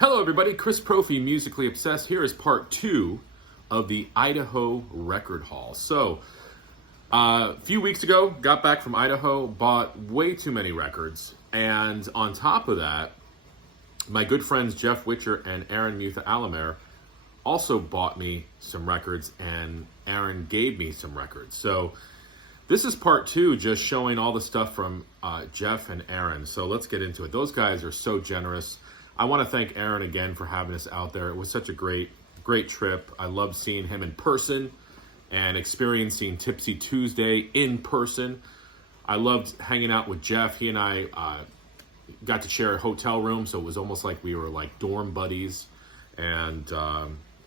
Hello everybody, Chris Profi, Musically Obsessed. Here is part 2 of the Idaho Record Haul. So, a few weeks ago, got back from Idaho, bought way too many records, and on top of that, my good friends Jeff Witcher and Aaron Mutha-Alamere also bought me some records, and Aaron gave me some records. So, this is part 2, just showing all the stuff from Jeff and Aaron. So let's get into it. Those guys are so generous. I want to thank Aaron again for having us out there. It was such a great trip. I loved seeing him in person and experiencing Tipsy Tuesday in person. I loved hanging out with Jeff. He and I got to share a hotel room, so it was almost like we were like dorm buddies, and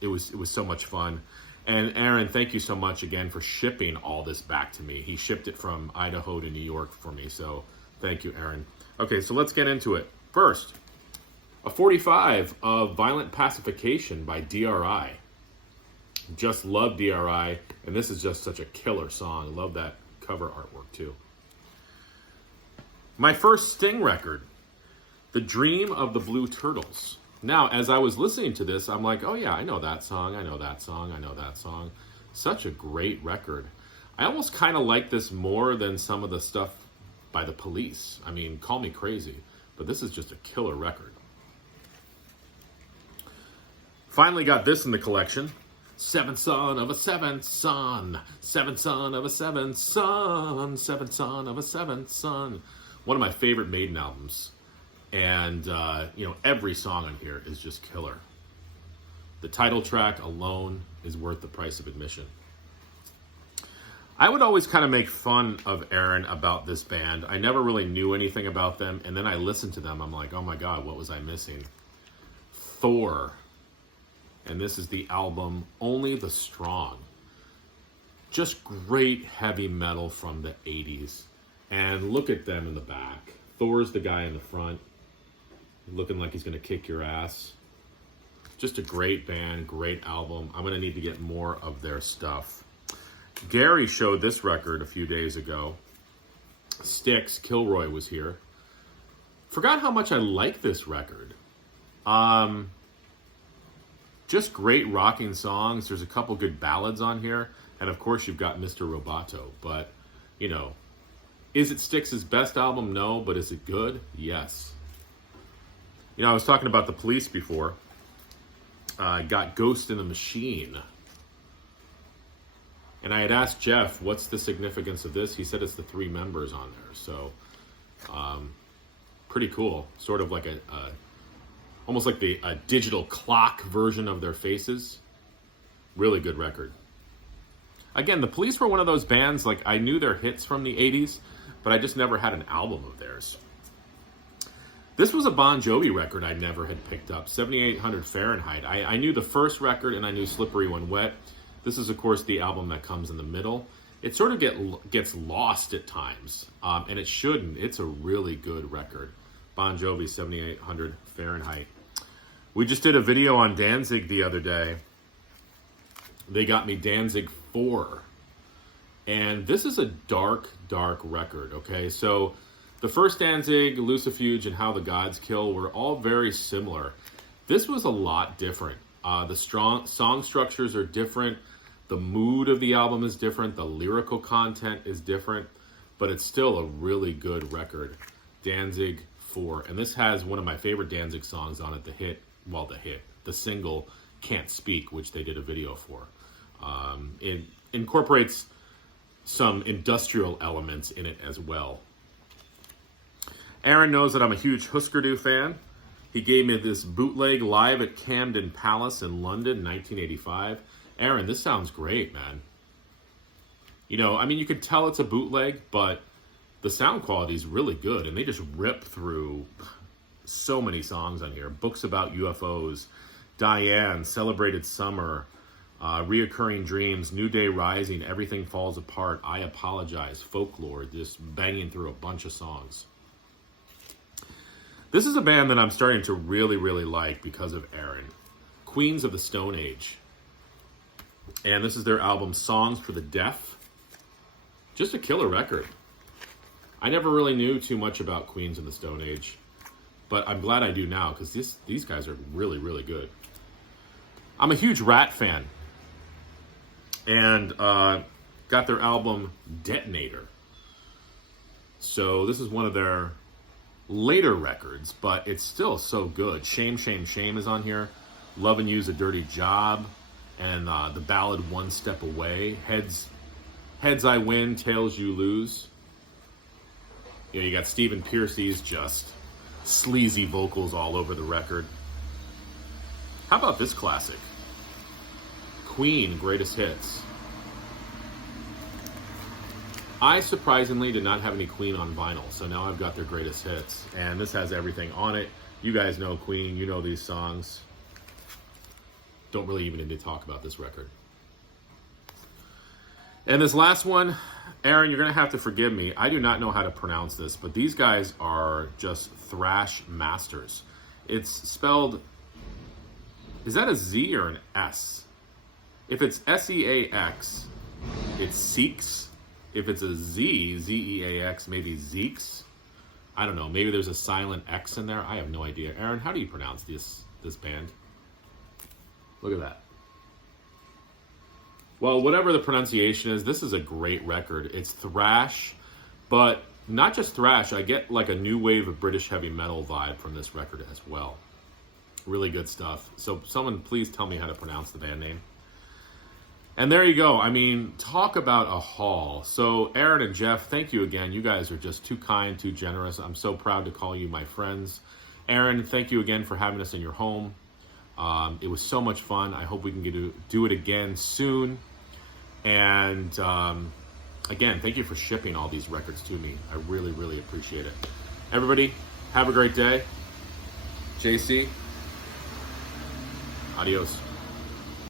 it was so much fun. And Aaron, thank you so much again for shipping all this back to me. He shipped it from Idaho to New York for me, so thank you, Aaron. Okay, so let's get into it. First, a 45 of Violent Pacification by DRI. Just love DRI, and this is just such a killer song. Love that cover artwork too. My first Sting record, The Dream of the Blue Turtles. Now, as I was listening to this, I'm like, oh yeah, I know that song, I know that song, I know that song. Such a great record. I almost kind of like this more than some of the stuff by the Police. I mean, call me crazy, but this is just a killer record. Finally got this in the collection. Seventh son of a seventh son. Seventh son of a seventh son. Seventh son of a seventh son. One of my favorite Maiden albums. And, every song on here is just killer. The title track alone is worth the price of admission. I would always kind of make fun of Aaron about this band. I never really knew anything about them. And then I listened to them. I'm like, oh my God, what was I missing? Thor. And this is the album Only the Strong. Just great heavy metal from the 80s. And look at them in the back. Thor's the guy in the front, looking like he's going to kick your ass. Just a great band, great album. I'm going to need to get more of their stuff. Gary showed this record a few days ago. Styx, Kilroy was here. Forgot how much I like this record. Just great rocking songs. There's a couple good ballads on here. And of course you've got Mr. Roboto. But, is it Styx's best album? No. But is it good? Yes. I was talking about the Police before. Got Ghost in the Machine. And I had asked Jeff, what's the significance of this? He said it's the 3 members on there. So, pretty cool. Sort of like almost like a digital clock version of their faces. Really good record. Again, the Police were one of those bands, like I knew their hits from the 80s, but I just never had an album of theirs. This was a Bon Jovi record I never had picked up, 7800 Fahrenheit. I knew the first record and I knew Slippery When Wet. This is, of course, the album that comes in the middle. It sort of gets lost at times, and it shouldn't. It's a really good record. Bon Jovi, 7800 Fahrenheit. We just did a video on Danzig the other day. They got me Danzig 4. And this is a dark, dark record, okay? So the first Danzig, Lucifuge, and How the Gods Kill were all very similar. This was a lot different. The song structures are different. The mood of the album is different. The lyrical content is different. But it's still a really good record. Danzig 4. And this has one of my favorite Danzig songs on it, the single Can't Speak, which they did a video for. It incorporates some industrial elements in it as well. Aaron knows that I'm a huge Husker fan. He gave me this bootleg live at Camden Palace in London, 1985. Aaron, this sounds great, man. You could tell it's a bootleg, but the sound quality is really good, and they just rip through so many songs on here. Books About UFOs, Diane, Celebrated Summer, Reoccurring Dreams, New Day Rising, Everything Falls Apart, I Apologize, Folklore, just banging through a bunch of songs. This is a band that I'm starting to really, really like because of Aaron. Queens of the Stone Age. And this is their album, Songs for the Deaf. Just a killer record. I never really knew too much about Queens of the Stone Age. but I'm glad I do now because these guys are really, really good. I'm a huge Rat fan, and got their album Detonator. So this is one of their later records, but it's still so good. Shame, Shame, Shame is on here. Lovin' You's a Dirty Job, and the ballad One Step Away. Heads I Win, Tails You Lose. You got Stephen Pearcy's just sleazy vocals all over the record. How about this classic? Queen, Greatest Hits. I surprisingly did not have any Queen on vinyl, so now I've got their greatest hits. And this has everything on it. You guys know Queen, you know these songs. Don't really even need to talk about this record. And this last one, Aaron, you're going to have to forgive me. I do not know how to pronounce this, but these guys are just Thrash Masters. It's spelled, is that a Z or an S? If it's S-E-A-X, it's Styx. If it's a Z, Z-E-A-X, maybe Zeeks. I don't know. Maybe there's a silent X in there. I have no idea. Aaron, how do you pronounce this band? Look at that. Well, whatever the pronunciation is, this is a great record. It's thrash, but not just thrash. I get like a new wave of British heavy metal vibe from this record as well. Really good stuff. So someone please tell me how to pronounce the band name. And there you go. I mean, talk about a haul. So Aaron and Jeff, thank you again. You guys are just too kind, too generous. I'm so proud to call you my friends. Aaron, thank you again for having us in your home. It was so much fun. I hope we can get to do it again soon. And again, thank you for shipping all these records to me. I really, really appreciate it. Everybody, have a great day. JC, adios.